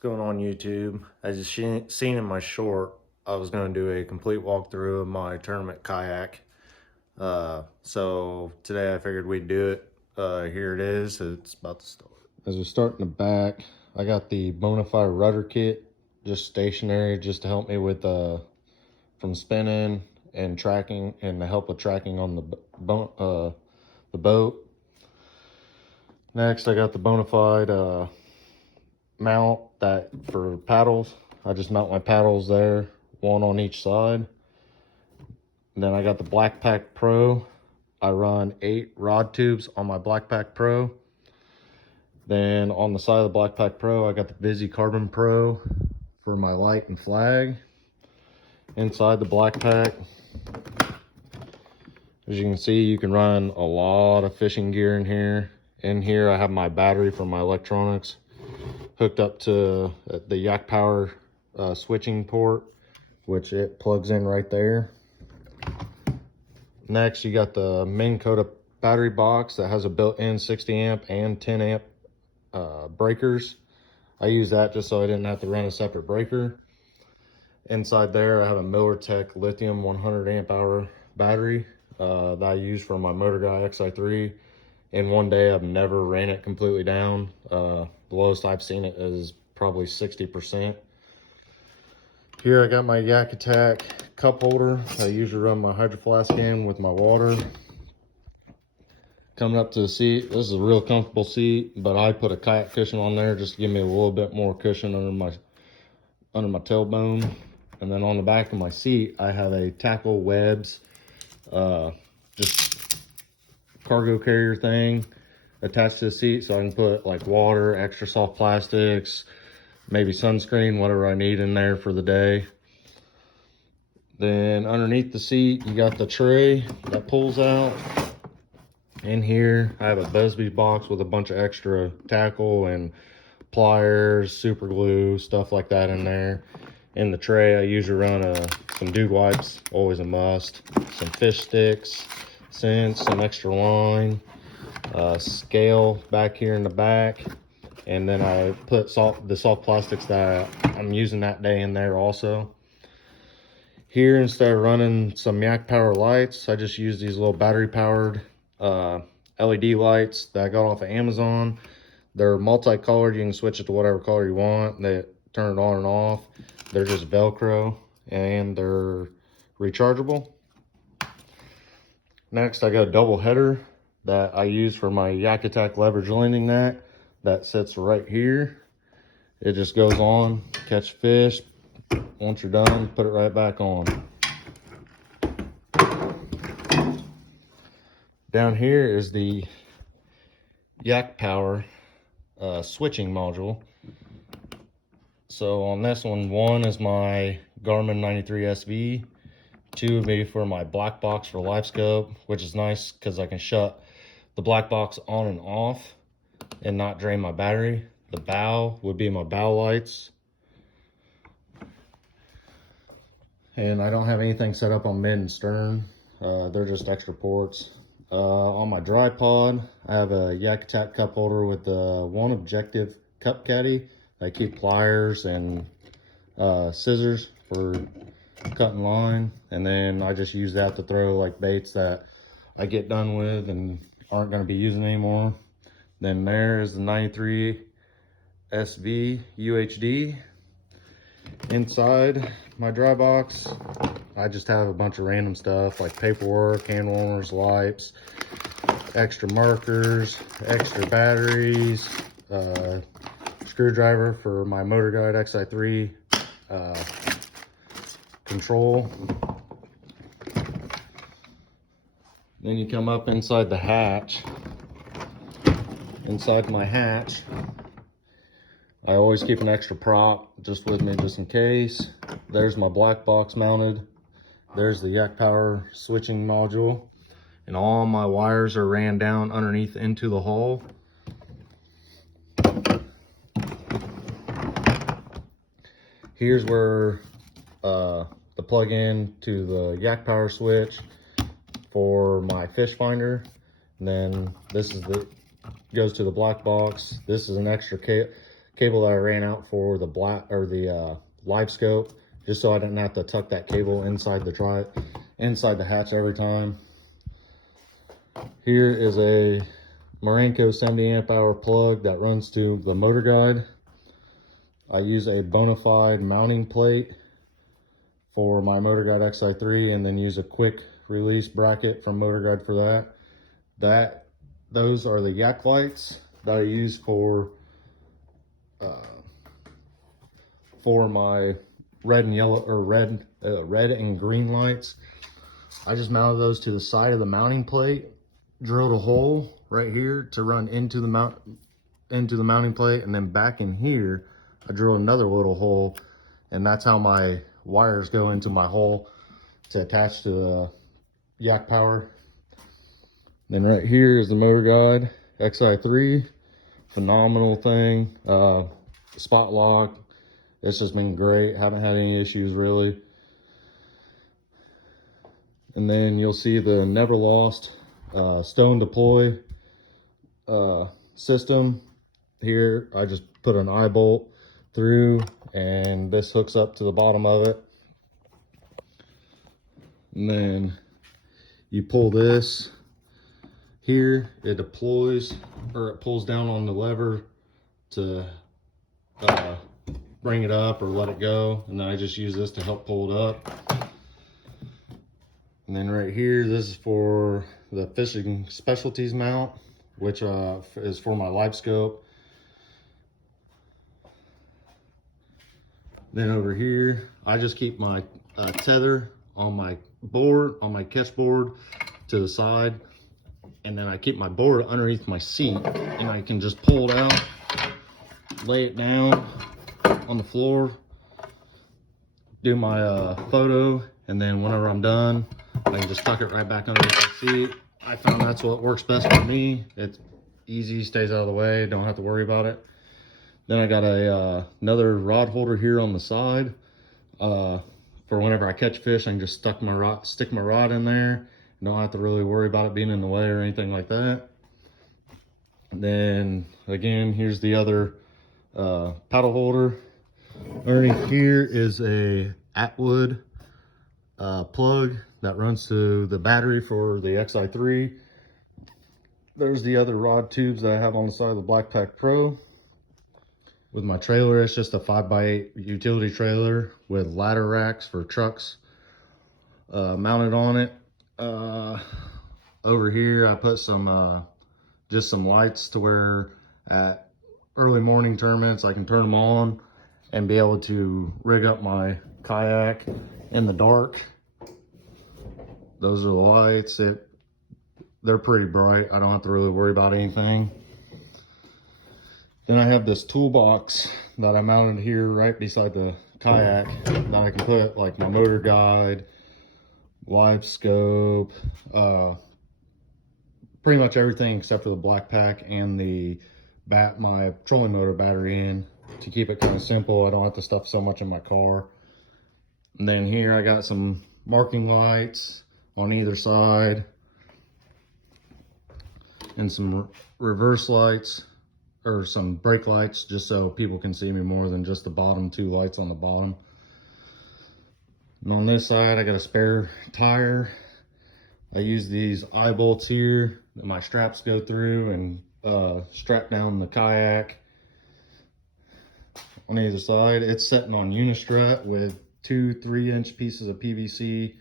What's going on YouTube? As you've seen in my short, I was going to do a complete walkthrough of my tournament kayak. So today I figured we'd do it. Here it is. It's about to start. As we start in the back, I got the Bonafide rudder kit, just stationary, just to help me with from spinning and tracking, and to help with tracking on the boat. Next, I got the Bonafide mount that for paddles. I just mount my paddles there, one on each side. And then I got the Blackpack Pro. I run 8 rod tubes on my Blackpack Pro. Then on the side of the Blackpack Pro, I got the Visi Carbon Pro for my light and flag. Inside the Blackpack, as you can see, you can run a lot of fishing gear in here. In here I have my battery for my electronics hooked up to the Yak Power switching port, which it plugs in right there. Next, you got the Minn Kota battery box that has a built-in 60 amp and 10 amp breakers. I use that just so I didn't have to run a separate breaker. Inside there, I have a MillerTech lithium 100 amp hour battery that I use for my Motor Guy XI3. In one day, I've never ran it completely down. The lowest I've seen it is probably 60%. Here I got my Yak Attack cup holder. I usually run my Hydro Flask in with my water. Coming up to the seat, this is a real comfortable seat, but I put a kayak cushion on there just to give me a little bit more cushion under my tailbone. And then on the back of my seat, I have a Tackle Webs, just cargo carrier thing attached to the seat, so I can put like water, extra soft plastics, maybe sunscreen, whatever I need in there for the day. Then underneath the seat, you got the tray that pulls out. In here, I have a Busby box with a bunch of extra tackle and pliers, super glue, stuff like that in there. In the tray, I usually run some Dude wipes, always a must, some fish sticks, scents, some extra line, scale back here in the back, and then I put the soft plastics that I'm using that day in there also. Here, instead of running some Yak Power lights, I just use these little battery powered LED lights that I got off of Amazon. They're multicolored. You can switch it to whatever color you want. They turn it on and off. They're just Velcro and they're rechargeable. Next, I got a double header that I use for my Yak Attack leverage landing net that sits right here. It just goes on, catch fish. Once you're done, put it right back on. Down here is the Yak Power switching module. So on this one is my Garmin 93 SV. 2 would be for my black box for live scope, which is nice because I can shut the black box on and off and not drain my battery. The bow would be my bow lights. And I don't have anything set up on mid and stern. They're just extra ports. On my dry pod, I have a Yak Attack cup holder with the One Objective cup caddy. I keep pliers and scissors for cutting line, and then I just use that to throw like baits that I get done with and aren't going to be using anymore. Then there is the 93 SV UHD. Inside my dry box, I just have a bunch of random stuff like paperwork, hand warmers, lights, extra markers, extra batteries, screwdriver for my Motor Guide XI3 control. Then you come up inside the hatch. Inside my hatch, I always keep an extra prop just with me just in case. There's my black box mounted. There's the Yak Power switching module. And all my wires are ran down underneath into the hull. Here's where the plug-in to the Yak Power switch for my fish finder. And then this is goes to the black box. This is an extra cable that I ran out for the live scope, just so I didn't have to tuck that cable inside the hatch every time. Here is a Marenco 70 amp hour plug that runs to the motor guide. I use a Bonafide mounting plate for my motor guide XI3, and then use a quick release bracket from motor guide for that. Those are the yak lights that I use for my red and yellow, or red and green lights. I just mounted those to the side of the mounting plate, drilled a hole right here to run into the mounting plate, and then back in here I drilled another little hole, and that's how my wires go into my hole to attach to the yak power. Then right here is the motor guide XI3, phenomenal thing. Spot lock, it's just been great, haven't had any issues really. And then you'll see the never lost stone deploy system. Here I just put an eye bolt through, and this hooks up to the bottom of it, and then you pull this here, it deploys, or it pulls down on the lever to bring it up or let it go, and then I just use this to help pull it up. And then right here, this is for the fishing specialties mount, which is for my live scope. Then over here, I just keep my tether on my board, on my catch board to the side, and then I keep my board underneath my seat, and I can just pull it out, lay it down on the floor, do my photo, and then whenever I'm done, I can just tuck it right back underneath the seat. I found that's what works best for me. It's easy, stays out of the way, don't have to worry about it. Then I got another rod holder here on the side. For whenever I catch fish, I can just stick my rod in there. Don't have to really worry about it being in the way or anything like that. Then again, here's the other paddle holder. Underneath here is a Atwood plug that runs to the battery for the XI3. There's the other rod tubes that I have on the side of the Blackpack Pro. With my trailer, it's just a 5x8 utility trailer with ladder racks for trucks mounted on it. Over here I put some just some lights to where at early morning tournaments I can turn them on and be able to rig up my kayak in the dark. Those are the lights. They're pretty bright. I don't have to really worry about anything. Then I have this toolbox that I mounted here right beside the kayak that I can put like my motor guide, live scope, pretty much everything except for the black pack and my trolling motor battery in, to keep it kind of simple. I don't have to stuff so much in my car. And then here I got some marking lights on either side and some reverse lights, or some brake lights, just so people can see me more than just the bottom two lights on the bottom. And on this side, I got a spare tire. I use these eye bolts here that my straps go through and strap down the kayak on either side. It's sitting on unistrut with 2 3-inch pieces of PVC.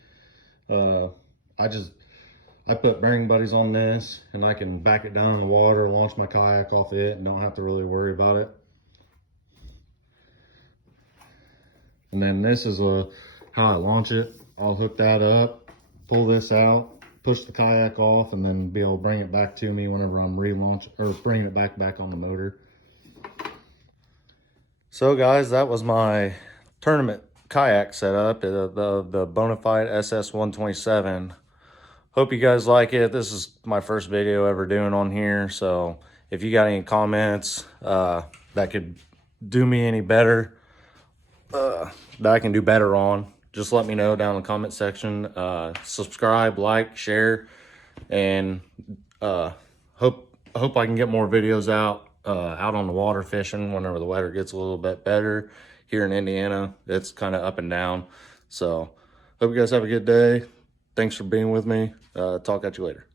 I put bearing buddies on this, and I can back it down in the water, launch my kayak off it, and don't have to really worry about it. And then this is how I launch it. I'll hook that up, pull this out, push the kayak off, and then be able to bring it back to me whenever I'm bringing it back on the motor. So guys, that was my tournament kayak setup, the Bonafide SS127. Hope you guys like it. This is my first video ever doing on here, so if you got any comments that could do me any better, that I can do better on, just let me know down in the comment section. Subscribe, like, share, and hope I can get more videos out out on the water fishing whenever the weather gets a little bit better. Here in Indiana, it's kind of up and down. So hope you guys have a good day. Thanks for being with me. Talk at you later.